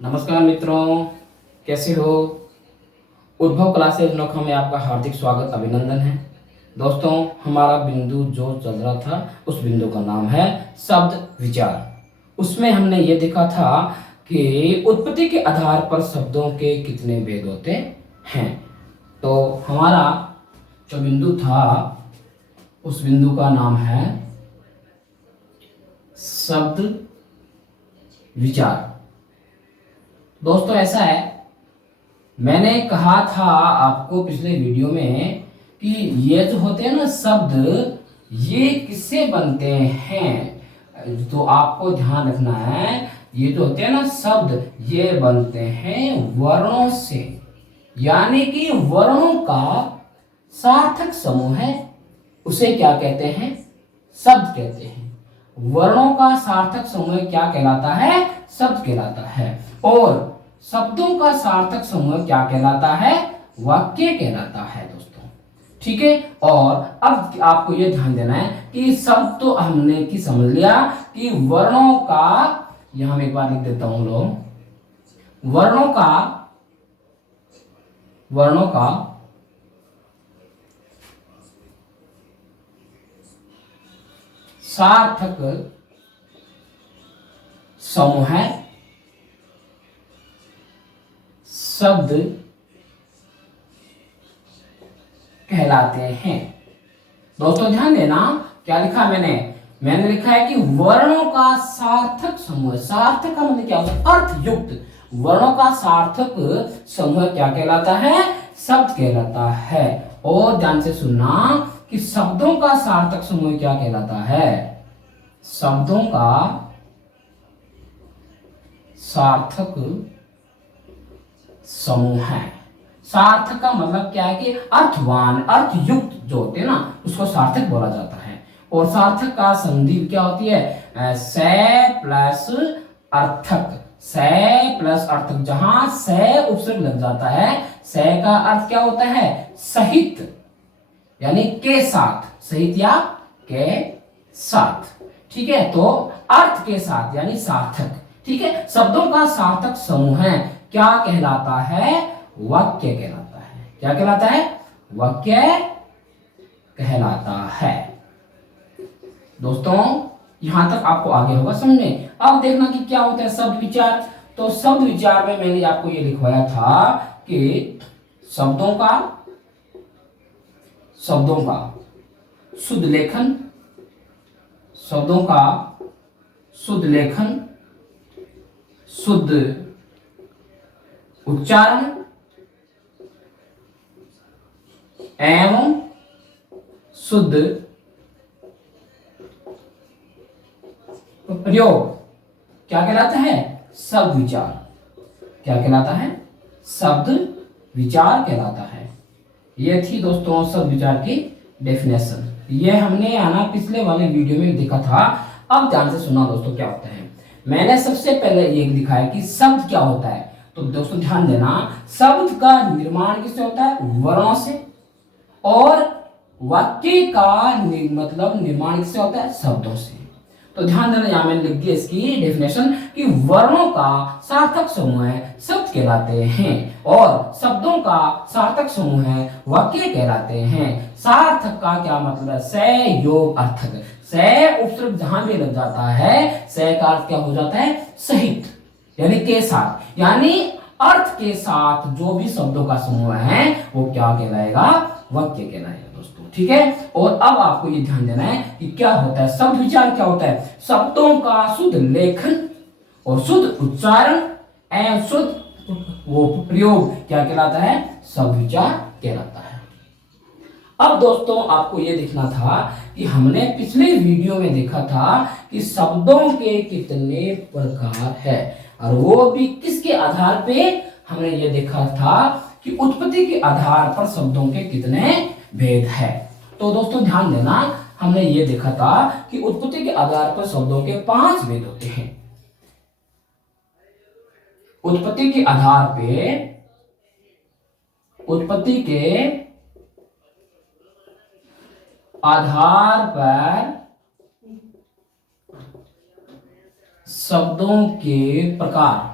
नमस्कार मित्रों, कैसे हो। उद्भव क्लासेज नोखा में आपका हार्दिक स्वागत अभिनंदन है। दोस्तों, हमारा बिंदु जो चल रहा था उस बिंदु का नाम है शब्द विचार। उसमें हमने ये देखा था कि उत्पत्ति के आधार पर शब्दों के कितने भेद होते हैं। तो हमारा जो बिंदु था उस बिंदु का नाम है शब्द विचार। दोस्तों, ऐसा है, मैंने कहा था आपको पिछले वीडियो में कि ये जो होते हैं ना शब्द, ये किससे बनते हैं। तो आपको ध्यान रखना है, ये जो होते हैं ना शब्द, ये बनते हैं वर्णों से। यानी कि वर्णों का सार्थक समूह है, उसे क्या कहते हैं? शब्द कहते हैं। वर्णों का सार्थक समूह क्या कहलाता है? शब्द कहलाता है। और शब्दों का सार्थक समूह क्या कहलाता है? वाक्य कहलाता है दोस्तों। ठीक है। और अब आपको यह ध्यान देना है कि शब्द तो हमने की समझ लिया कि वर्णों का, यहां मैं एक बार लिख देता हूं लोग, वर्णों का सार्थक समूह है शब्द कहलाते हैं। दोस्तों ध्यान देना, क्या लिखा मैंने लिखा है कि वर्णों का सार्थक समूह। सार्थक का मतलब क्या होता है? अर्थयुक्त। वर्णों का सार्थक समूह क्या कहलाता है? शब्द कहलाता है। और ध्यान से सुनना कि शब्दों का सार्थक समूह क्या कहलाता है? शब्दों का सार्थक समूह है। सार्थक का मतलब क्या है कि अर्थवान, अर्थयुक्त जो होते हैं ना, उसको सार्थक बोला जाता है। और सार्थक का संधि क्या होती है? से प्लस अर्थक। से प्लस अर्थक, जहां से उपसर्ग लग जाता है, से का अर्थ क्या होता है? सहित, यानी के साथ, सहित या के साथ। ठीक है, तो अर्थ के साथ यानी सार्थक। ठीक है, शब्दों का सार्थक समूह है, क्या कहलाता है? वाक्य कहलाता है। क्या कहलाता है? वाक्य कहलाता है। दोस्तों, यहां तक आपको आगे होगा समझने। अब देखना कि क्या होता है शब्द विचार। तो शब्द विचार में मैंने आपको यह लिखवाया था कि शब्दों का शुद्ध लेखन, शब्दों का शुद्ध लेखन, शुद्ध उच्चारण एवं शुद्ध प्रयोग क्या कहलाता है? शब्द विचार। क्या कहलाता है? शब्द विचार कहलाता है। यह थी दोस्तों शब्द विचार की डेफिनेशन। यह हमने आना पिछले वाले वीडियो में देखा था। अब ध्यान से सुना दोस्तों, क्या होता है। मैंने सबसे पहले ये दिखाया कि शब्द क्या होता है। तो दोस्तों ध्यान देना, शब्द का निर्माण किससे होता है? वर्णों से। और वाक्य का मतलब निर्माण किससे होता है? शब्दों से। तो ध्यान देना, यहां मैंने लिख दिया इसकी डेफिनेशन कि वर्णों का सार्थक समूह है शब्द कहलाते हैं, और शब्दों का सार्थक समूह है वाक्य कहलाते हैं। सार्थक का क्या मतलब है? से योग अर्थक। से उपसर्ग जहां भी लग जाता है, से का अर्थ क्या हो जाता है? सहित, यानी के साथ, यानी अर्थ के साथ जो भी शब्दों का समूह है वो क्या कहलाएगा? वाक्य कहलाएगा दोस्तों। ठीक है। और अब आपको ये ध्यान देना है कि क्या होता है शब्द विचार। क्या होता है? शब्दों का शुद्ध लेखन और शुद्ध उच्चारण एवं शुद्ध वो प्रयोग क्या कहलाता है? शब्द विचार कहलाता है। अब दोस्तों आपको यह देखना था कि हमने पिछले वीडियो में देखा था कि शब्दों के कितने प्रकार है, और वो भी किसके आधार पे? हमने ये देखा था कि उत्पत्ति के आधार पर शब्दों के कितने भेद है। तो दोस्तों ध्यान देना, हमने ये देखा था कि उत्पत्ति के आधार पर शब्दों के 5 भेद होते हैं। उत्पत्ति के आधार पर शब्दों के प्रकार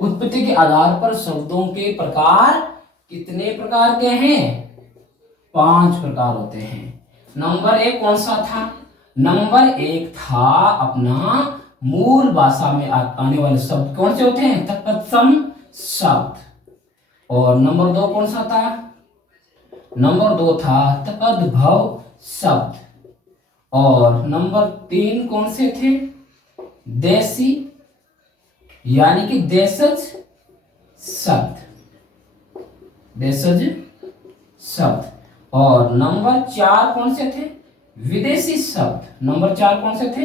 उत्पत्ति के आधार पर शब्दों के प्रकार कितने प्रकार के हैं? 5 प्रकार होते हैं। नंबर 1 कौन सा था? नंबर 1 था अपना मूल भाषा में आने वाले शब्द कौन से होते हैं? तत्सम शब्द। और नंबर 2 कौन सा था? नंबर 2 था तद्भव शब्द। और नंबर 3 कौन से थे? देशी यानी कि देशज शब्द, देशज शब्द। और नंबर 4 कौन से थे? विदेशी शब्द। नंबर 4 कौन से थे?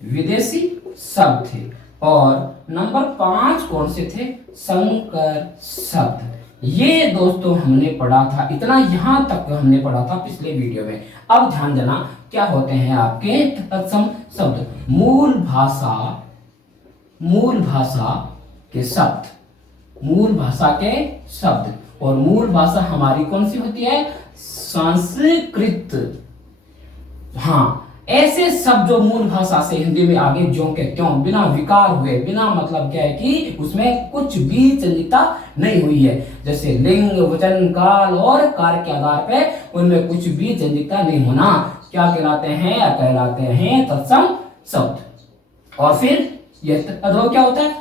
विदेशी शब्द थे। और नंबर 5 कौन से थे? संकर शब्द। ये दोस्तों हमने पढ़ा था, इतना यहां तक हमने पढ़ा था पिछले वीडियो में। अब ध्यान देना क्या होते हैं आपके तत्सम शब्द? मूल भाषा के शब्द, मूल भाषा के शब्द। और मूल भाषा हमारी कौन सी होती है? संस्कृत। हाँ, ऐसे शब्द जो मूल भाषा से हिंदी में आगे ज्यों के त्यों बिना विकार हुए, बिना मतलब क्या है कि उसमें कुछ भी चंदिता नहीं हुई है, जैसे लिंग, वचन, काल और कार्य के आधार पे उनमें कुछ भी चंदिता नहीं होना, क्या कहलाते हैं? या कहलाते हैं तत्सम शब्द। और फिर यह तद्भव क्या होता है?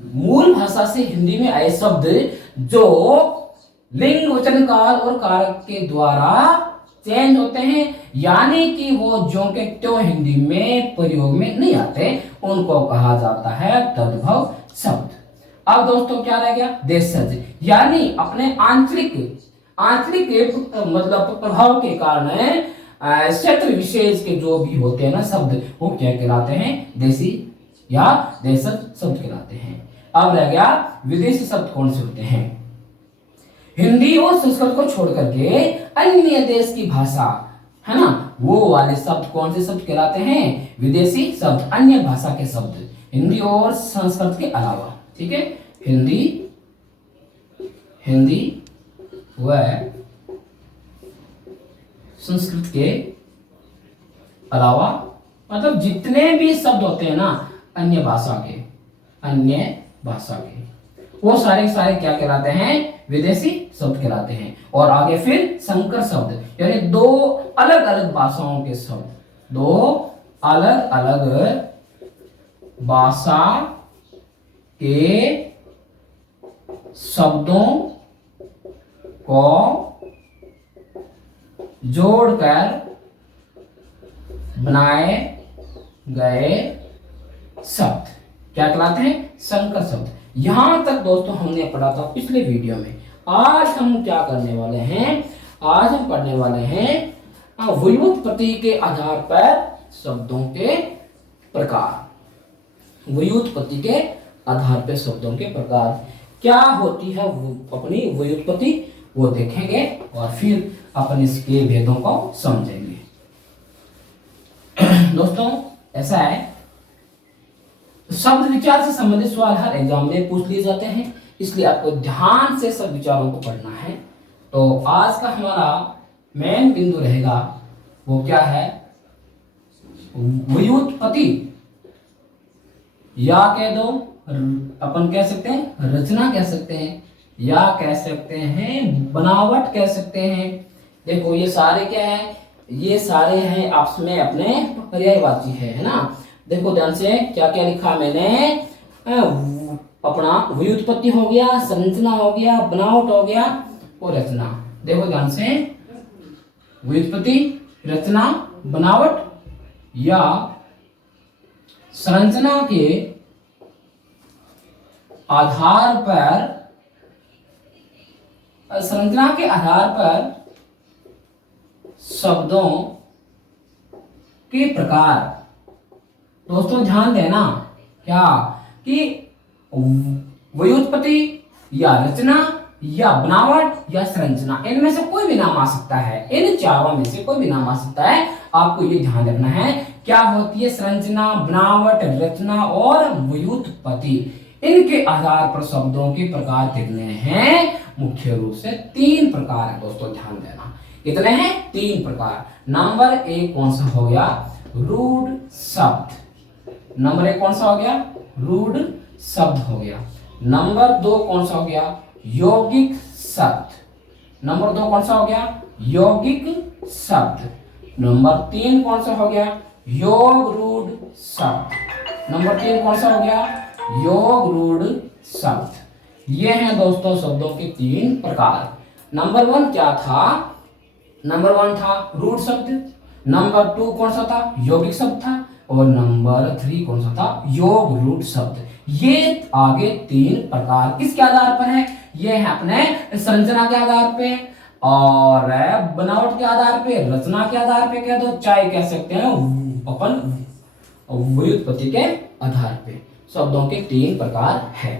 मूल भाषा से हिंदी में आए शब्द जो लिंग, वचन, काल और कारक के द्वारा चेंज होते हैं, यानी कि वो ज्यों के त्यों हिंदी में प्रयोग में नहीं आते, उनको कहा जाता है तद्भव शब्द। अब दोस्तों क्या रह गया? देशज, यानी अपने आंतरिक मतलब प्रभाव के कारण क्षेत्र विशेष के जो भी होते हैं ना शब्द, वो क्या कहलाते हैं? देशी या देशज शब्द कहलाते हैं। अब रह गया विदेशी शब्द कौन से होते हैं? हिंदी और संस्कृत को छोड़ करके अन्य देश की भाषा है ना, वो वाले शब्द कौन से शब्द कहलाते हैं? विदेशी शब्द, अन्य भाषा के शब्द, हिंदी और संस्कृत के अलावा। ठीक है, हिंदी व संस्कृत के अलावा, मतलब जितने भी शब्द होते हैं ना अन्य भाषा के, वो सारे क्या कहलाते हैं? विदेशी शब्द कहलाते हैं। और आगे फिर संकर शब्द, यानी 2 अलग अलग भाषाओं के शब्द, 2 अलग अलग भाषा के शब्दों को जोड़कर बनाए गए शब्द क्या कहलाते हैं? संकर शब्द। यहां तक दोस्तों हमने पढ़ा था पिछले वीडियो में। आज हम क्या करने वाले हैं? आज हम पढ़ने वाले हैं व्युत्पत्ति के आधार पर शब्दों के प्रकार। व्युत्पत्ति के आधार पर शब्दों के प्रकार क्या होती है अपनी व्युत्पत्ति, वो देखेंगे और फिर अपन इसके भेदों को समझेंगे। दोस्तों ऐसा है, शब्द विचार से संबंधित सवाल हर एग्जाम में पूछ लिए जाते हैं, इसलिए आपको ध्यान से सब विचारों को पढ़ना है। तो आज का हमारा मेन बिंदु रहेगा वो क्या है? व्युत्पत्ति, या कह दो अपन कह सकते हैं रचना कह सकते हैं, या कह सकते हैं बनावट कह सकते हैं। देखो ये सारे क्या है? ये सारे हैं आपस में अपने पर्यायवाची है ना। देखो ध्यान से क्या क्या लिखा मैंने, अपना व्युत्पत्ति हो गया, संरचना हो गया, बनावट हो गया और रचना। देखो ध्यान से, व्युत्पत्ति, रचना, बनावट या संरचना के आधार पर शब्दों के प्रकार। दोस्तों ध्यान देना क्या कि व्युत्पत्ति या रचना या बनावट या संरचना, इनमें से कोई भी नाम आ सकता है, इन चारों में से कोई भी नाम आ सकता है। आपको ये ध्यान रखना है क्या होती है संरचना, बनावट, रचना और व्युत्पत्ति। इनके आधार पर शब्दों के प्रकार कितने हैं? मुख्य रूप से 3 प्रकार है दोस्तों, ध्यान देना। कितने हैं? 3 प्रकार। नंबर 1 कौन सा हो गया? रूढ़ शब्द। नंबर 1 कौन सा हो गया? रूढ़ शब्द हो गया। नंबर 2 कौन सा हो गया? यौगिक शब्द। नंबर 2 कौन सा हो गया? यौगिक शब्द। नंबर 3 कौन सा हो गया? योग रूढ़ शब्द। नंबर 3 कौन सा हो गया? योग रूढ़ शब्द। ये हैं दोस्तों शब्दों के 3 प्रकार। नंबर 1 क्या था? नंबर 1 था रूढ़ शब्द। नंबर 2 कौन सा था? यौगिक शब्द था। और नंबर 3 कौन सा था? योग रूढ़ शब्द। ये आगे 3 प्रकार किसके आधार पर है? ये है अपने संरचना के आधार पे और बनावट के आधार पे, रचना के आधार पे कह दो, चाहे कह सकते हैं अपन व्युत्पत्ति के आधार पे। शब्दों के 3 प्रकार है।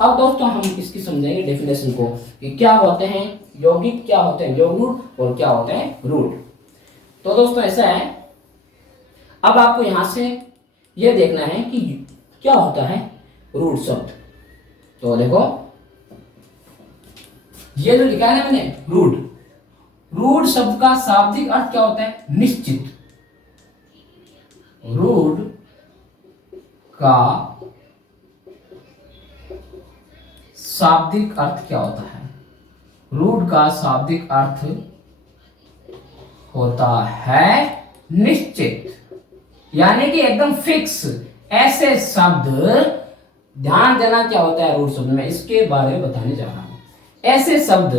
अब दोस्तों हम इसकी समझेंगे डेफिनेशन को कि क्या होते हैं यौगिक, क्या होते हैं योग रूढ़ और क्या होते हैं रूढ़। तो दोस्तों ऐसा है, अब आपको यहां से यह देखना है कि क्या होता है रूढ़ शब्द। तो देखो ये जो लिखा है ना मैंने रूढ़, रूढ़ शब्द का शाब्दिक अर्थ क्या होता है? निश्चित। रूढ़ का शाब्दिक अर्थ क्या होता है? रूढ़ का शाब्दिक अर्थ होता है निश्चित, यानी कि एकदम फिक्स। ऐसे शब्द, ध्यान देना क्या होता है रूढ़ शब्द में, इसके बारे में बताने जा रहा हूं। ऐसे शब्द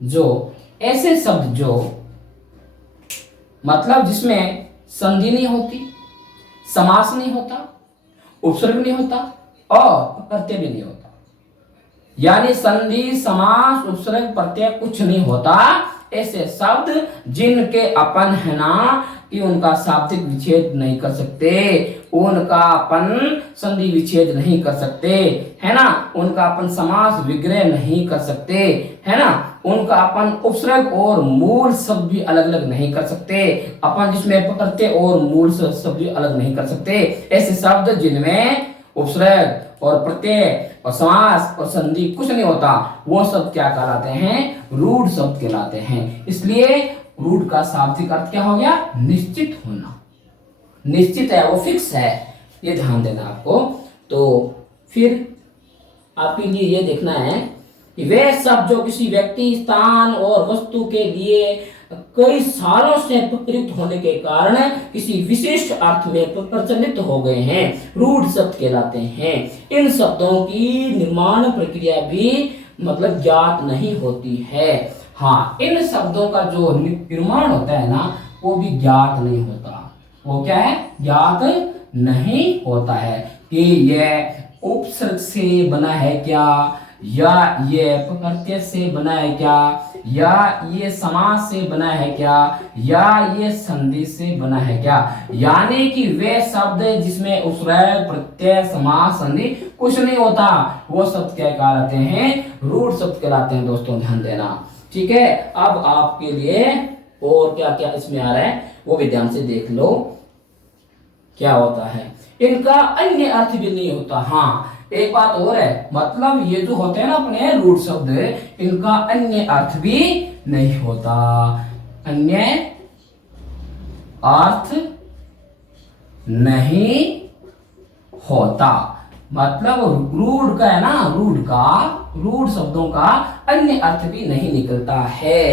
जो मतलब जिसमें संधि नहीं होती, समास नहीं होता, उपसर्ग नहीं होता और प्रत्यय भी नहीं होता, यानी संधि समास उपसर्ग प्रत्यय कुछ नहीं होता। ऐसे शब्द जिनके अपन है ना कि उनका शाब्दिक विच्छेद नहीं कर सकते, उनका अपन संधि विच्छेद नहीं कर सकते, है ना, उनका अपन समास विग्रह नहीं कर सकते, है ना, उनका अपन उपसर्ग और मूल शब्द भी अलग अलग नहीं कर सकते, अपन जिसमें प्रत्यय और मूल शब्द भी अलग नहीं कर सकते। ऐसे शब्द जिनमें उपसर्ग और प्रत्यय और समास और संधि कुछ नहीं होता, वो शब्द क्या कहलाते हैं? रूढ़ शब्द कहलाते हैं। इसलिए रूढ़ का शाब्दिक अर्थ क्या हो गया? निश्चित होना। निश्चित है, वो फिक्स है, ये ध्यान देना आपको। तो फिर आपके लिए ये देखना है कि वे शब्द जो किसी व्यक्ति, स्थान और वस्तु के लिए कई सालों से प्रयुक्त होने के कारण किसी विशिष्ट अर्थ में प्रचलित हो गए हैं, रूढ़ शब्द कहलाते हैं। इन शब्दों की निर्माण प्रक्रिया भी मतलब ज्ञात नहीं होती है। हाँ, इन शब्दों का जो निर्माण होता है ना वो भी ज्ञात नहीं होता। वो क्या है? ज्ञात नहीं होता है कि यह उपसर्ग से बना है क्या, या ये प्रत्यय से बना है क्या, या ये समास से बना है क्या, या ये संधि से बना है क्या। यानी कि वे शब्द जिसमें उपसर्ग प्रत्यय समास संधि कुछ नहीं होता, वो शब्द क्या कहलाते हैं? रूढ़ शब्द कहलाते हैं। दोस्तों ध्यान देना, ठीक है। अब आपके लिए और क्या क्या इसमें आ रहा है वो भी ध्यान से देख लो क्या होता है। इनका अन्य अर्थ भी नहीं होता। हाँ, एक बात और है, मतलब ये जो होते हैं ना अपने रूढ़ शब्द, इनका अन्य अर्थ भी नहीं होता। अन्य अर्थ नहीं होता, मतलब रूढ़ का है ना, रूढ़ शब्दों का अन्य अर्थ भी नहीं निकलता है,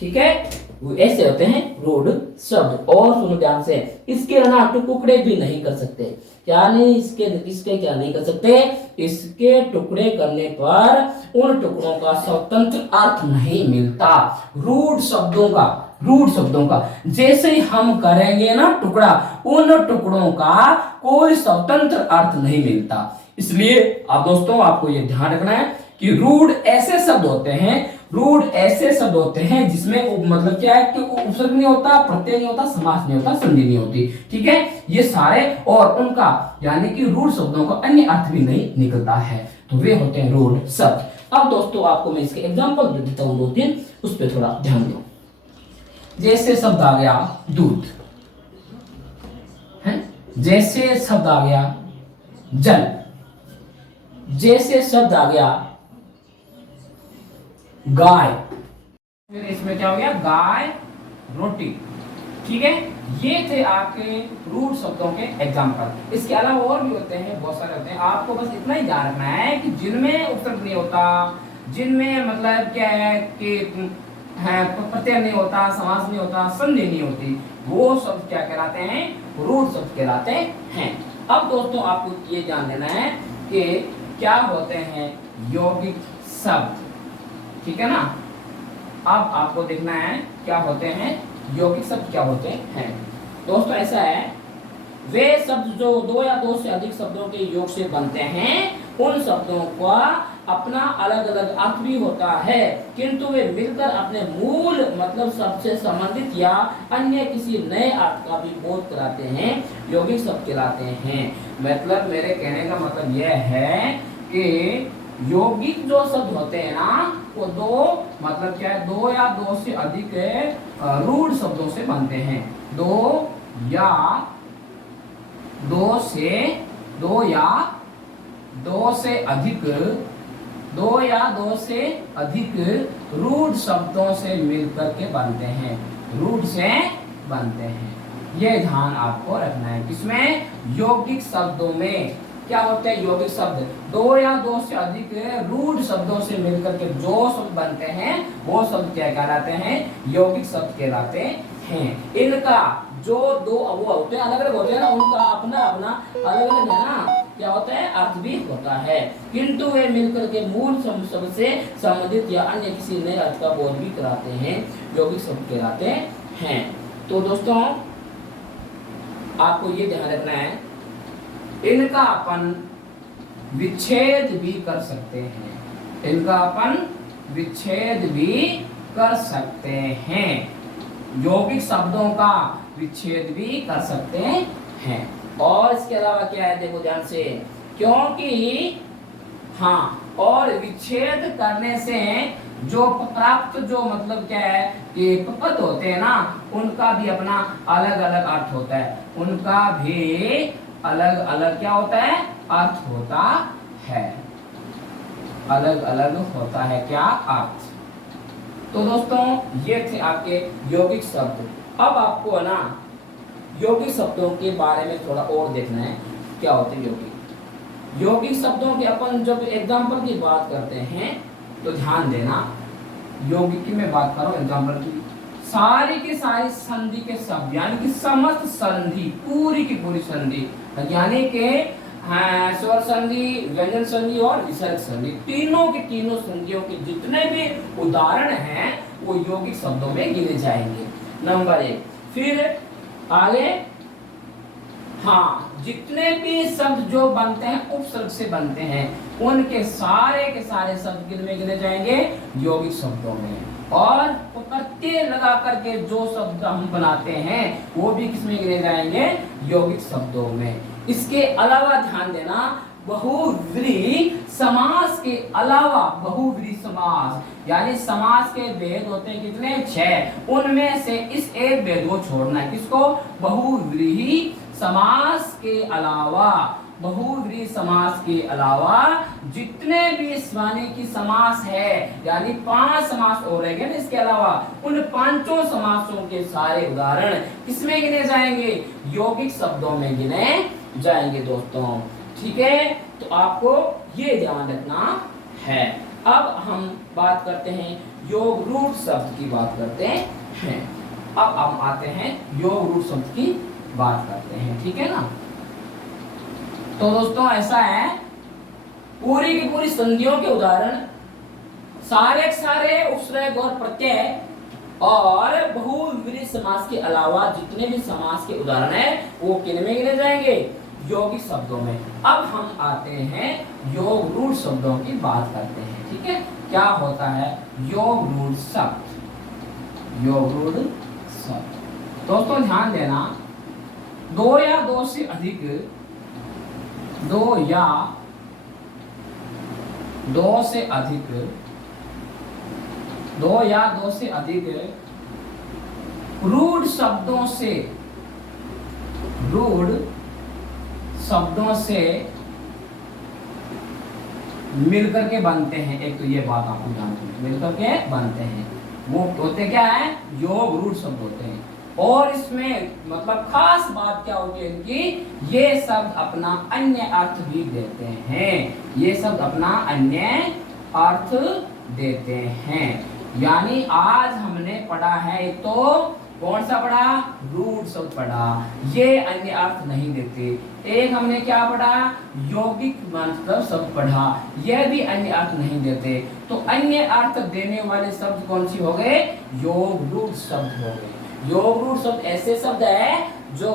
ठीक है। ऐसे होते हैं रूढ़ शब्द। और सुनो ध्यान से, इसके ना टुकड़े भी नहीं कर सकते। क्या नहीं, इसके क्या नहीं कर सकते? इसके टुकड़े करने पर उन टुकड़ों का स्वतंत्र अर्थ नहीं मिलता। रूढ़ शब्दों का जैसे ही हम करेंगे ना टुकड़ा, उन टुकड़ों का कोई स्वतंत्र अर्थ नहीं मिलता। इसलिए आप दोस्तों आपको ये ध्यान रखना है कि रूढ़ ऐसे शब्द होते हैं जिसमें मतलब क्या है कि उपसर्ग नहीं होता, प्रत्यय नहीं होता, समास नहीं होता, संधि नहीं होती, ठीक है। ये सारे और उनका यानी कि रूढ़ शब्दों का अन्य अर्थ भी नहीं निकलता है, तो वे होते हैं रूढ़ शब्द। अब दोस्तों आपको मैं इसके एग्जांपल दे देता हूं 2-3, उस पर थोड़ा ध्यान दो। जैसे शब्द आ गया दूध, है, जैसे शब्द आ गया जल, जैसे शब्द आ गया गाय, फिर इसमें क्या हो गया? गाय रोटी, ठीक है। ये थे आपके रूट शब्दों के एग्जाम्पल। इसके अलावा और भी होते हैं, बहुत सारे होते हैं। आपको बस इतना ही ध्यान रखना है कि जिनमें उपसर्ग नहीं होता, जिनमें मतलब क्या है कि है प्रत्यय नहीं होता, समास नहीं होता, संधि नहीं होती, वो शब्द क्या कहलाते हैं? रूट शब्द कहलाते हैं। अब दोस्तों आपको ये जान लेना है कि क्या होते हैं यौगिक शब्द, ठीक है ना। अब आपको देखना है क्या होते हैं यौगिक शब्द, क्या होते हैं। दोस्तों ऐसा है, वे शब्द जो दो या दो से अधिक शब्दों के योग से बनते हैं, उन शब्दों का अपना अलग अलग अर्थ भी होता है, किंतु वे मिलकर अपने मूल मतलब शब्द से संबंधित या अन्य किसी नए अर्थ का भी बोध कराते हैं, यौगिक शब्द कहलाते हैं। मतलब मेरे कहने का मतलब यह है कि यौगिक जो शब्द होते हैं ना, वो दो मतलब क्या है, दो या दो से अधिक रूढ़ शब्दों से बनते हैं। दो या दो से अधिक रूढ़ शब्दों से मिलकर के बनते हैं, रूढ़ से बनते हैं। ये ध्यान आपको रखना है। किसमें? यौगिक शब्दों में क्या होते हैं यौगिक शब्द? दो या दो से अधिक रूढ़ शब्दों से मिलकर के जो शब्द बनते हैं, वो शब्द क्या कहलाते हैं? यौगिक शब्द कहलाते हैं। इनका जो दो वो होते हैं, अलग अलग होते हैं ना, उनका अपना अपना अलग अलग है ना, क्या होता है? अर्थ भी होता है, किंतु वे मिलकर के मूल शब्द से संबंधित या अन्य किसी नए अर्थ का बोध भी कराते हैं, यौगिक शब्द कहलाते हैं। तो दोस्तों आपको ये ध्यान रखना है, इनका अपन विच्छेद भी कर सकते हैं, इनका अपन विच्छेद भी कर सकते हैं, यौगिक शब्दों का विच्छेद भी कर सकते हैं। और इसके अलावा क्या है, देखो ध्यान से, क्योंकि हाँ, और विच्छेद करने से जो प्राप्त जो मतलब क्या है कि पद होते हैं ना, उनका भी अपना अलग अलग अर्थ होता है, उनका भी अलग अलग क्या होता है? अर्थ होता है, अलग अलग होता है क्या? अर्थ। तो दोस्तों ये थे आपके यौगिक शब्द। अब आपको है ना यौगिक शब्दों के बारे में थोड़ा और देखना है, क्या होते हैं यौगिक। यौगिक शब्दों के अपन जब एग्जाम्पल की बात करते हैं तो ध्यान देना, यौगिक की मैं बात कर रहा हूँ एग्जाम्पल की, सारी की सारी संधि के शब्द, यानी कि समस्त संधि, पूरी की पूरी संधि, यानी कि स्वर संधि, व्यंजन संधि और विसर्ग संधि, तीनों के तीनों संधियों के जितने भी उदाहरण हैं वो यौगिक शब्दों में गिने जाएंगे, नंबर 1। फिर आगे, हाँ, जितने भी शब्द जो बनते हैं उपसर्ग से बनते हैं, उनके सारे के सारे शब्द किन में गिने जाएंगे? यौगिक शब्दों में। और प्रत्यय लगा करके जो शब्द हम बनाते हैं वो भी किसमें गिने जाएंगे? यौगिक शब्दों में। इसके अलावा ध्यान देना, बहुव्रीहि समास के अलावा, बहुव्रीहि समास यानी समास के भेद होते हैं कितने? 6, उनमें से इस एक भेद को छोड़ना है। किसको? बहुव्रीहि समास के अलावा, बहुव्रीहि समास के अलावा जितने भी स्वाने की समास है, यानी 5 समास और रहेंगे ना इसके अलावा, उन 5 समासों के सारे उदाहरण किसमें गिने जाएंगे? यौगिक शब्दों में गिने जाएंगे दोस्तों, ठीक है। तो आपको ये ध्यान रखना है। अब हम बात करते हैं योग रूट शब्द की बात करते हैं। अब हम आते हैं योग रूट शब्द की बात करते हैं, ठीक है ना। तो दोस्तों ऐसा है, पूरी की पूरी संधियों के उदाहरण, सारे उपसर्ग और प्रत्यय और बहुव्रीहि समास के अलावा जितने भी समास के उदाहरण है वो किन में गिने जाएंगे? यौगिक शब्दों में। अब हम आते हैं योग रूढ़ शब्दों की बात करते हैं, ठीक है। क्या होता है योग रूढ़ शब्द? योग रूढ़ शब्द दोस्तों ध्यान देना, दो या दो से अधिक, दो या दो से अधिक, दो या दो से अधिक रूढ़ शब्दों से, रूढ़ शब्दों से मिलकर के बनते हैं। एक तो ये बात आपको जानते हैं, मिलकर के बनते हैं, वो होते क्या है? योग रूढ़ शब्द होते हैं। और इसमें मतलब खास बात क्या होती है इनकी, ये शब्द अपना अन्य अर्थ भी देते हैं, ये शब्द अपना अन्य अर्थ देते हैं। यानी आज हमने पढ़ा है, एक तो कौन सा पढ़ा, रूट शब्द पढ़ा, ये अन्य अर्थ नहीं देते। एक हमने क्या पढ़ा, यौगिक मतलब शब्द पढ़ा, यह भी अन्य अर्थ नहीं देते। तो अन्य अर्थ देने वाले शब्द कौन सी हो गए, योग रूट शब्द हो गए। योग रूट शब्द ऐसे शब्द है जो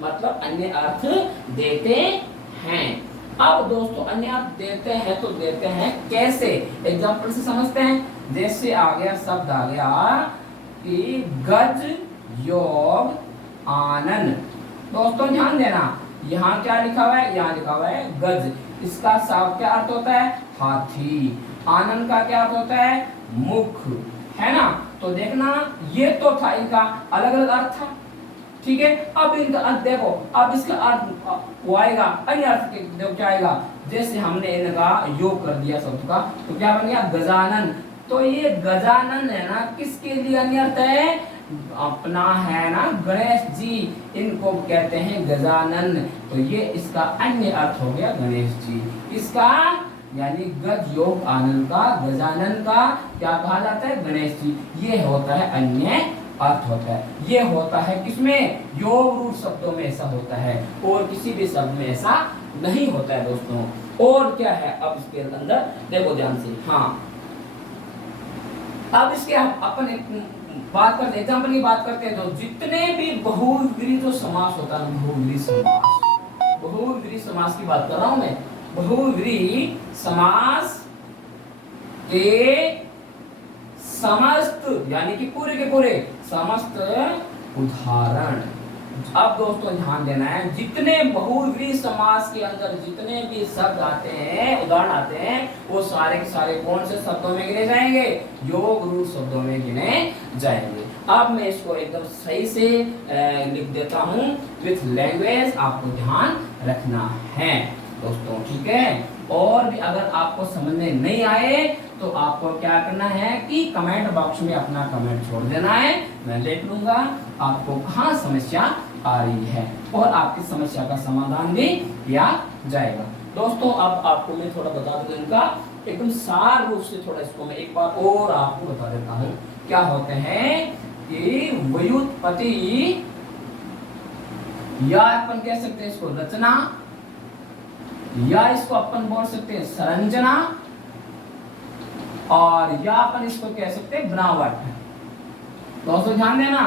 मतलब अन्य अर्थ देते हैं। अब दोस्तों अन्य अर्थ देते हैं तो देते हैं कैसे, एग्जाम्पल से समझते हैं। जैसे आ गया शब्द आ गया कि गज योग आनन। दोस्तों ध्यान देना, यहाँ क्या लिखा हुआ है, यहाँ लिखा हुआ है गज, इसका साफ क्या अर्थ होता है, हाथी। आनन का क्या अर्थ होता है, मुख, है ना। तो देखना ये तो था, इनका अलग अलग अर्थ था, ठीक है। अब इनका अर्थ देखो, अब इसका अर्थ वो आएगा अन्य अर्थ के, देखो क्या आएगा। जैसे हमने इनका योग कर दिया शब्द का, तो क्या बन गया, गजानन। तो ये गजानन है ना, किसके लिए अन्य अर्थ है, अपना है ना गणेश जी, इनको कहते हैं गजानन। तो ये इसका अन्य अर्थ हो गया गणेश जी। इसका यानी गज योग आनंद का, गजानन का क्या कहा जाता है, गणेश जी। ये होता है अन्य अर्थ होता है। ये होता है किसमें, योग रूट शब्दों में ऐसा होता है, और किसी भी शब्द में ऐसा नहीं होता है दोस्तों। और क्या है अब इसके अंदर देखो ध्यान से, हाँ अब इसके हम अपन बात करते हैं, एग्जाम्पल की बात करते हैं। तो जितने भी बहुव्रीहि जो समास होता है, बहुव्रीहि समास, बहुव्रीहि समास की बात कर रहा हूं मैं। बहुव्रीहि समास के समस्त यानी कि पूरे के पूरे समस्त उदाहरण। अब दोस्तों ध्यान देना है, जितने बहुव्रीहि समास के अंदर जितने भी शब्द आते हैं, उदाहरण आते हैं, वो सारे के सारे कौन से शब्दों में गिने जाएंगे, योग रूट शब्दों में गिने जाएंगे। अब मैं इसको एकदम सही से लिख देता हूं विथ लैंग्वेज, आपको ध्यान रखना है दोस्तों, ठीक है। और भी अगर आपको समझ में नहीं आए तो आपको क्या करना है कि कमेंट बॉक्स में अपना कमेंट छोड़ देना है, मैं देख लूंगा आपको कहाँ समस्या आ रही है, और आपकी समस्या का समाधान भी किया जाएगा। दोस्तों अब आपको मैं थोड़ा बता दूं इनका एकदम सार रूप से, थोड़ा इसको मैं एक बार और आपको बता देता हूँ। क्या होते हैं कि व्युत्पत्ति, या अपन कह सकते हैं इसको रचना, या इसको अपन बोल सकते हैं संरचना, और या अपन इसको कह सकते हैं बनावट। दोस्तों ध्यान देना,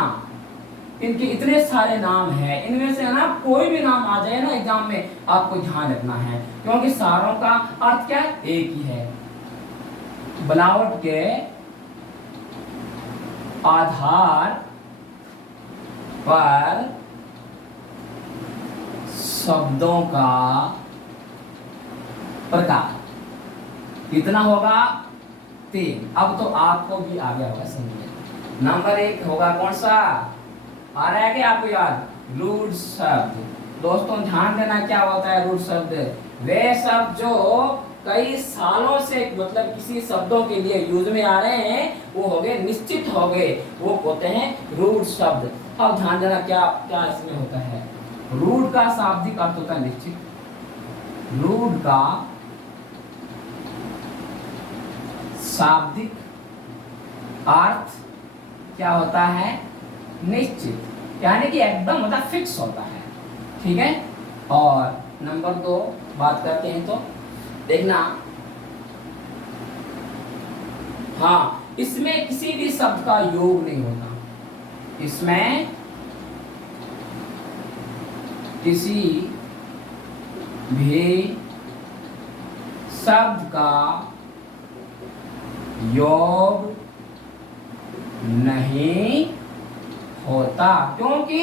इनके इतने सारे नाम हैं, इनमें से ना कोई भी नाम आ जाए ना एग्जाम में, आपको ध्यान रखना है, क्योंकि सारों का अर्थ क्या है, एक ही है। बनावट के आधार पर शब्दों का प्रकार कितना होगा, 3। अब तो आपको भी आ गया होगा समझ में। नंबर 1 होगा कौन सा, आ रहा है क्या आपको याद, रूट शब्द। दोस्तों ध्यान देना, क्या होता है रूट शब्द, वे शब्द जो कई सालों से मतलब किसी शब्दों के लिए यूज में आ रहे हैं, वो हो गए निश्चित हो गए, वो होते हैं रूट शब्द। अब ध्यान देना क्या क्या इसमें होता है, रूट का शाब्दिक अर्थ होता है निश्चित, रूट का शाब्दिक अर्थ क्या होता है, निश्चित, यानी कि एकदम मतलब फिक्स होता है, ठीक है। और नंबर 2 बात करते हैं तो देखना, हाँ इसमें किसी भी शब्द का योग नहीं होता, इसमें किसी भी शब्द का योग नहीं होता, क्योंकि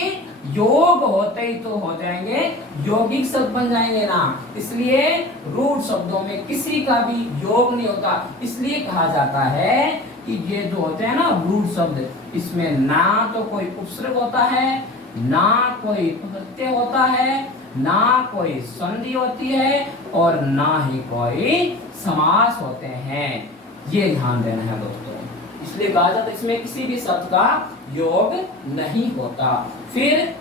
योग होते ही तो हो जाएंगे यौगिक शब्द बन जाएंगे ना, इसलिए रूट शब्दों में किसी का भी योग नहीं होता। इसलिए कहा जाता है कि ये जो होते हैं ना रूट शब्द, इसमें ना तो कोई उपसर्ग होता है, ना कोई प्रत्यय होता है, ना कोई संधि होती है, और ना ही कोई समास होते हैं। ये ध्यान देना है दोस्तों, इसलिए कहा जाता है इसमें किसी भी शब्द का योग नहीं होता। फिर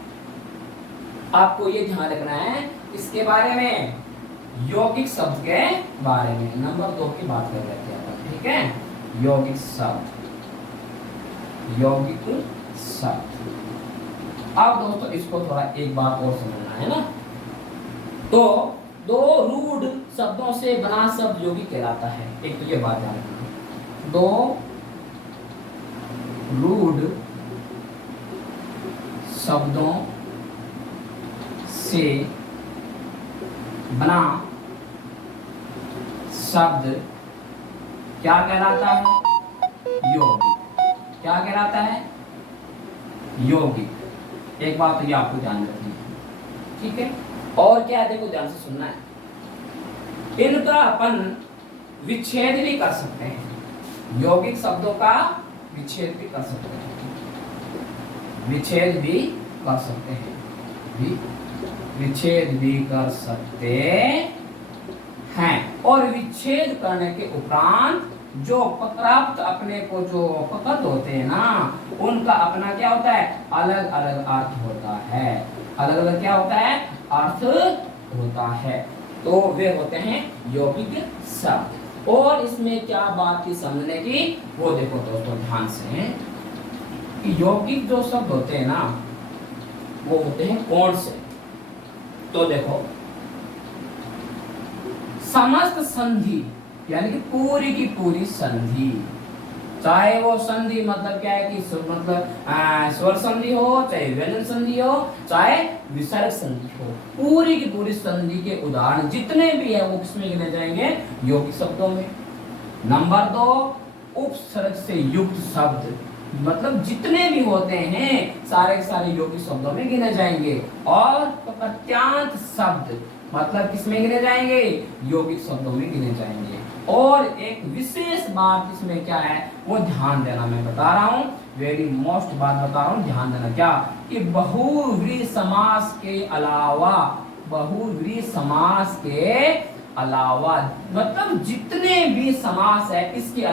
आपको ये ध्यान रखना है इसके बारे में, यौगिक शब्द के बारे में। नंबर 2 की बात कर लेते हैं अपन, ठीक है। यौगिक शब्द, यौगिक शब्द। अब दोस्तों इसको थोड़ा एक बात और समझना है ना, तो दो रूढ़ शब्दों से बना शब्द यौगिक कहलाता है। एक तो ये बात ध्यान रखना, दो रूढ़ शब्दों से बना शब्द क्या कहलाता है? यौगिक। क्या कहलाता है? यौगिक। एक बात तो ये आपको ध्यान रखनी है, ठीक है। और क्या है, देखो ध्यान से सुनना है। इनका अपन विच्छेद भी कर सकते हैं, यौगिक शब्दों का विच्छेद भी कर सकते हैं, विच्छेद भी कर सकते हैं, विच्छेद भी कर सकते हैं। और विच्छेद करने के उपरांत जो प्राप्त अपने को जो पद होते हैं ना, उनका अपना क्या होता है? अलग अलग अर्थ होता है। अलग अलग क्या होता है? अर्थ होता है। तो वे होते हैं यौगिक शब्द। और इसमें क्या बात की समझने की, वो देखो दोस्तों ध्यान से, कि यौगिक जो शब्द होते हैं ना, वो होते हैं कौन से? तो देखो, समस्त संधि, यानी कि पूरी की पूरी संधि, चाहे वो संधि मतलब क्या है कि मतलब स्वर संधि हो, चाहे व्यंजन संधि हो, चाहे विसर्ग संधि हो, पूरी की पूरी संधि के उदाहरण जितने भी है वो किसमें गिने जाएंगे? यौगिक शब्दों में। नंबर 2, उपसर्ग से युक्त शब्द, मतलब जितने भी होते हैं सारे के सारे यौगिक शब्दों में गिने जाएंगे। और प्रत्यांत शब्द मतलब किसमें गिने जाएंगे? यौगिक शब्दों में गिने जाएंगे। और एक विशेष बात इसमें क्या है वो ध्यान देना, मैं बता रहा हूँ, वेरी मोस्ट बात बता रहा हूँ, ध्यान देना। क्या कि बहुव्रीहि समास के अलावा, बहुव्रीहि समास के अलावा मतलब जितने भी समास है इसके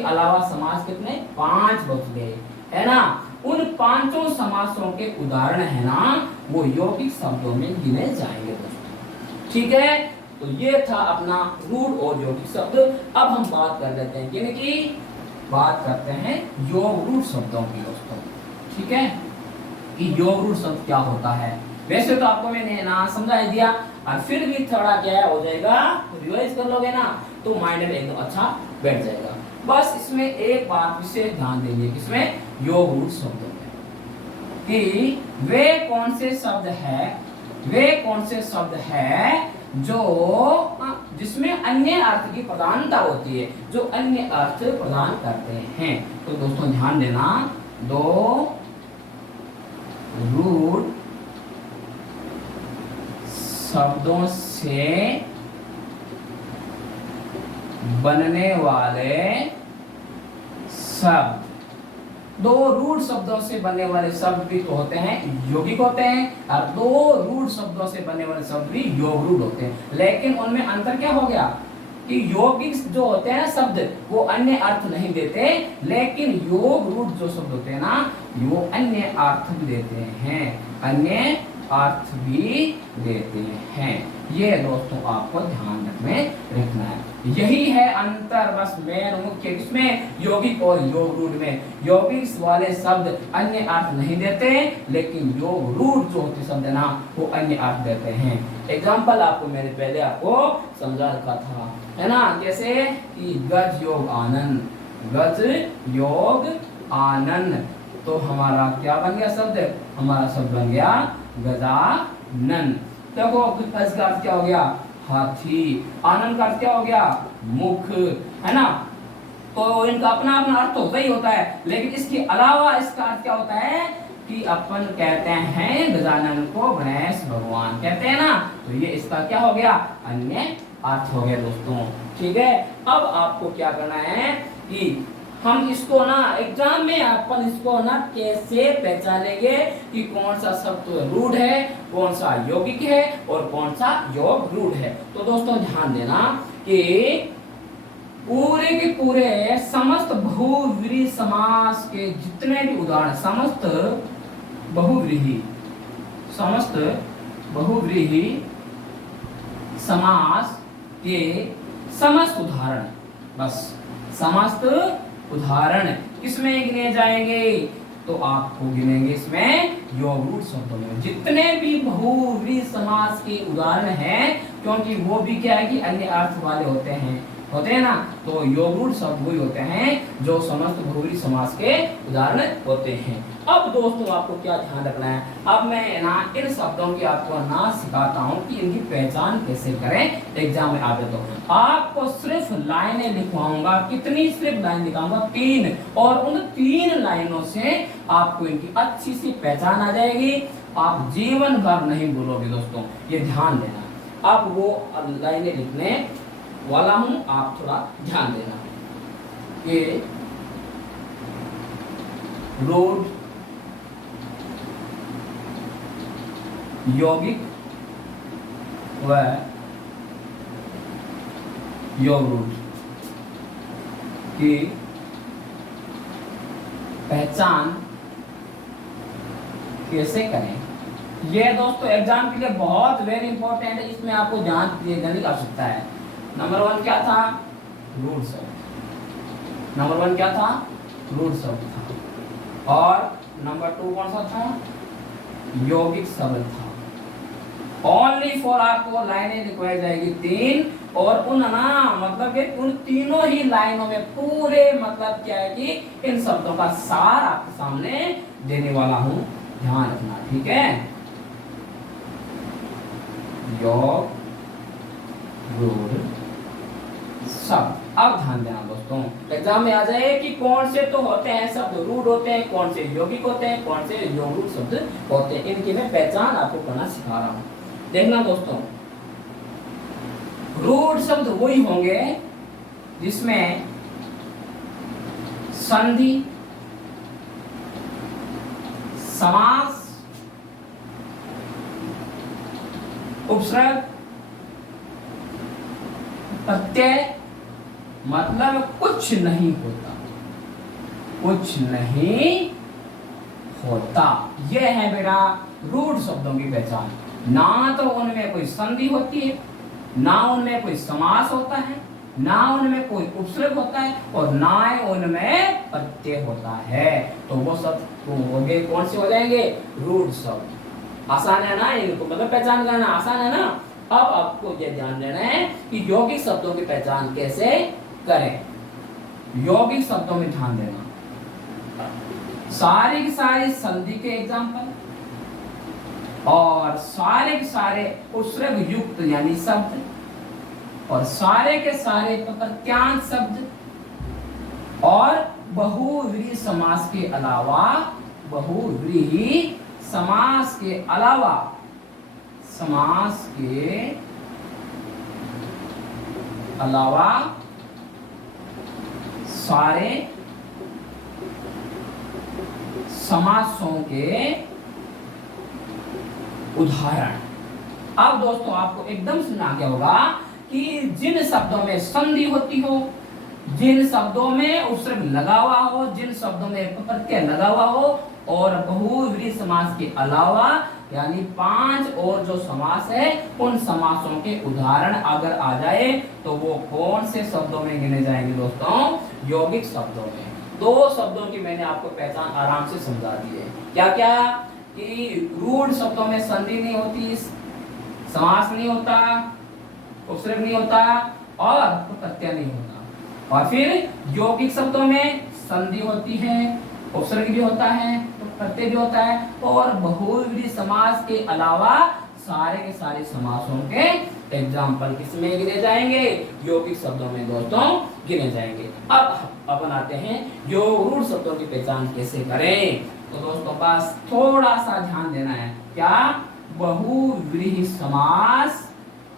अलावा समास कितने? 5 बच गए, है ना। उन 5 समासों के उदाहरण है ना, वो यौगिक शब्दों में गिने जाएंगे दोस्तों, ठीक है। तो ये था अपना रूढ़ और यौगिक शब्द। अब हम बात कर लेते हैं, यानी कि बात करते हैं योग रूढ़ शब्दों की दोस्तों, ठीक है, कि योग रूढ़ शब्द क्या होता है। वैसे तो आपको मैंने ना समझा दिया, और फिर भी थोड़ा क्या हो जाएगा, रिवाइज कर लोगे ना तो माइंड में एकदम अच्छा बैठ जाएगा। बस इसमें एक बात विशेष ध्यान देंगे, किसमें? योग रूढ़ शब्दों में, कि वे कौन से शब्द है जो जिसमें अन्य अर्थ की प्रधानता होती है, जो अन्य अर्थ प्रदान करते हैं। तो दोस्तों ध्यान देना, दो रूढ़ शब्दों से बनने वाले शब्द, दो रूढ़ शब्दों से बनने वाले शब्द भी तो होते हैं यौगिक होते हैं, और दो रूढ़ शब्दों से बनने वाले शब्द भी योग रूढ़ होते हैं। लेकिन उनमें अंतर क्या हो गया कि यौगिक जो होते हैं शब्द वो अन्य अर्थ नहीं देते, लेकिन योग रूढ़ जो शब्द होते हैं ना, वो अन्य अर्थ भी देते हैं, अन्य अर्थ भी देते हैं। ये दोस्तों आपको ध्यान में रखना है। यही है अंतर, बस मेन मुख्य इसमें यौगिक और योग रूढ़ में। यौगिक वाले शब्द अन्य अर्थ नहीं देते, लेकिन योग रूढ़ जो होते शब्द ना, वो अन्य अर्थ देते हैं। एग्जाम्पल आपको मैंने पहले आपको समझा रखा था, है ना, जैसे कि गज योग आनंद, गज योग आनंद, तो हमारा क्या बन गया शब्द? हमारा शब्द बन गया गजानन। देखो गज का अर्थ क्या हो गया? हाथी। आनंद का अर्थ क्या हो गया? मुख, है ना। तो इनका अपना अपना अर्थ तो सही होता है, लेकिन इसके अलावा इसका अर्थ क्या होता है कि अपन कहते हैं गजानन को गणेश भगवान कहते हैं ना, तो ये इसका क्या हो गया? अन्य अर्थ हो गया दोस्तों, ठीक है। अब आपको क्या करना है कि हम इसको ना एग्जाम में अपन इसको ना कैसे पहचानेंगे कि कौन सा शब्द रूढ़ है, कौन सा यौगिक है और कौन सा योग रूढ़ है। तो दोस्तों ध्यान देना कि पूरे के पूरे समस्त बहुव्रीहि समास के जितने भी उदाहरण, समस्त बहुव्रीहि समास के समस्त उदाहरण, बस समस्त उदाहरण किसमें गिने जाएंगे? तो आपको गिनेंगे इसमें योग रूढ़ शब्दों में जितने भी बहुव्रीहि समास के उदाहरण हैं, क्योंकि वो भी क्या है कि अन्य अर्थ वाले होते हैं ना, तो योग रूढ़ शब्द वही होते हैं जो समस्त बहुव्रीहि समास के उदाहरण होते हैं। अब दोस्तों आपको क्या ध्यान रखना है, अब मैं ना इन शब्दों की आपको ना सिखाता हूं कि इनकी पहचान कैसे करें एग्जाम में आगे। तो आपको सिर्फ लाइनें लिखवाऊंगा, कितनी सिर्फ लाइन लिखाऊंगा? 3, और उन 3 लाइनों से आपको इनकी अच्छी सी पहचान आ जाएगी। आप जीवन भर नहीं भूलोगे दोस्तों, ये ध्यान देना। अब वो लाइनें लिखने वाला हूं, आप थोड़ा ध्यान देना। ये रोड, यौगिक व योग रूढ़ की पहचान कैसे करें? ये दोस्तों एग्जाम के लिए बहुत वेरी इंपॉर्टेंट है, इसमें आपको ध्यान देने की आवश्यकता है। नंबर 1 क्या था? रूढ़ शब्द। नंबर 1 क्या था? रूढ़ शब्द था। और नंबर 2 कौन सा था? यौगिक शब्द था। ओनली फॉर आपको लाइनें लिखवाई जाएगी 3, और उन ना मतलब कि उन तीनों ही लाइनों में पूरे मतलब क्या है कि इन शब्दों का सार आपके सामने देने वाला हूं, ध्यान रखना, ठीक है? योग रूढ़ शब्द। अब ध्यान देना दोस्तों, एग्जाम में आ जाए कि कौन से तो होते हैं शब्द रूढ़ होते हैं, कौन से यौगिक होते हैं, कौन से योग रूढ़ शब्द होते हैं, इनकी मैं पहचान आपको करना सिखा रहा हूं। देखना दोस्तों, रूढ़ शब्द वही होंगे जिसमें संधि, समास, उपसर्ग, प्रत्यय, मतलब कुछ नहीं होता, कुछ नहीं होता। यह है बेटा रूढ़ शब्दों की पहचान। ना तो उनमें कोई संधि होती है, ना उनमें कोई समास होता है, ना उनमें कोई उपसर्ग होता है, और ना उनमें प्रत्यय होता है। तो वो सब तो हो गए, कौन से हो जाएंगे? रूढ़ शब्द। आसान है ना, इनको मतलब पहचान करना आसान है ना। अब आपको यह ध्यान देना है कि यौगिक शब्दों की पहचान कैसे करें। यौगिक शब्दों में ध्यान देना, सारे के सारे संधि के एग्जाम्पल और सारे के सारे उपसर्ग युक्त यानी शब्द, और सारे के सारे प्रत्यांत शब्द, और बहुव्रीहि समास के अलावा, बहुव्रीहि समास के अलावा, समास के अलावा सारे समासों के उदाहरण। अब दोस्तों आपको एकदम समझ आ गया होगा कि जिन शब्दों में संधि होती हो, जिन शब्दों में उपसर्ग लगा हुआ हो, जिन शब्दों में प्रत्यय लगा हुआ हो, और बहुव्रीहि समास के अलावा यानी 5 और जो समास है, उन समासों के उदाहरण अगर आ जाए तो वो कौन से शब्दों में गिने जाएंगे दोस्तों? यौगिक शब्दों में। 2 शब्दों की मैंने आपको पहचान आराम से समझा दी है। क्या क्या? कि रूढ़ शब्दों में संधि नहीं होती, समास नहीं होता, उपसर्ग नहीं होता, और प्रत्यय नहीं होता। और फिर यौगिक शब्दों में संधि होती है, उपसर्ग भी होता है, प्रत्यय भी होता है, और बहुव्रीहि समास के अलावा सारे के सारे समासों के एग्जाम्पल किसमें गिने जाएंगे? यौगिक शब्दों में दोस्तों गिने जाएंगे। अब अपन आते हैं योग रूढ़ शब्दों की पहचान कैसे करें। तो दोस्तों पास थोड़ा सा ध्यान देना है। क्या? बहुव्रीहि समास,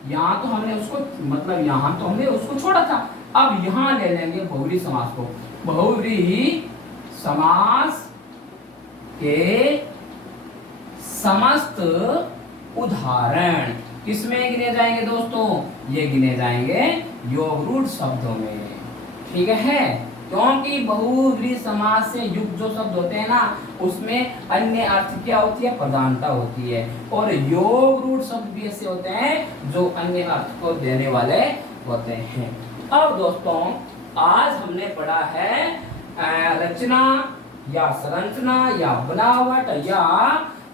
यहाँ तो हमने उसको मतलब यहाँ तो हमने उसको छोड़ा था, अब यहाँ ले लेंगे बहुव्रीहि समास को। बहुव्रीहि समास के समस्त उदाहरण किसमें गिने जाएंगे दोस्तों? ये गिने जाएंगे योग रूढ़ शब्दों में। ठीक है, क्योंकि बहुव्रीहि समास से युक्त जो शब्द होते हैं ना, उसमें अन्य अर्थ क्या होती है, प्रधानता होती है। और योग रूढ़ शब्द भी ऐसे होते हैं जो अन्य अर्थ को देने वाले होते हैं। अब दोस्तों आज हमने पढ़ा है रचना या संरचना या बनावट या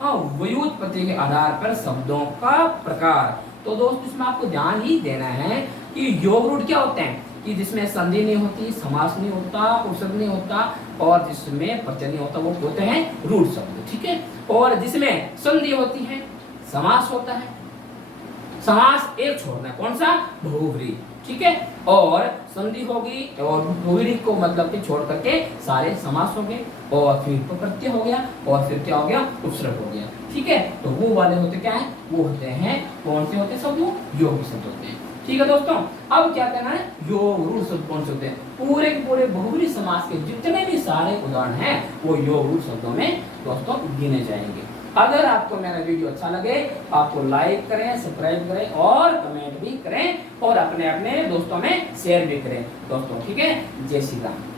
व्युत्पत्ति के आधार पर शब्दों का प्रकार। तो दोस्तों इसमें आपको ध्यान ही देना है कि योग रूढ़ क्या होते हैं, कि जिसमें संधि नहीं होती, समास नहीं होता, उपसर्ग नहीं होता और जिसमें प्रत्यय नहीं होता, वो होते हैं रूढ़ शब्द। ठीक है, और जिसमें संधि होती है, समास होता है, समास एक छोड़ना है, कौन सा, बहुव्रीहि। ठीक है, और संधि होगी और बहुव्रीहि को मतलब कि छोड़ करके सारे समास हो गए, और फिर तो प्रत्यय हो गया, और फिर क्या हो गया, उपसर्ग हो गया। ठीक है, तो वो वाले होते क्या है, वो होते हैं कौन से होते हैं शब्द, योगी शब्द होते हैं। ठीक है दोस्तों, अब क्या करना है, योग रूढ़ शब्द कौन से होते हैं, पूरे के पूरे बहुव्रीहि समास के जितने भी सारे उदाहरण हैं वो योग रूढ़ शब्दों में दोस्तों गिने जाएंगे। अगर आपको मेरा वीडियो अच्छा लगे आपको लाइक करें, सब्सक्राइब करें और कमेंट भी करें और अपने अपने दोस्तों में शेयर भी करें दोस्तों। ठीक है, जय श्री राम।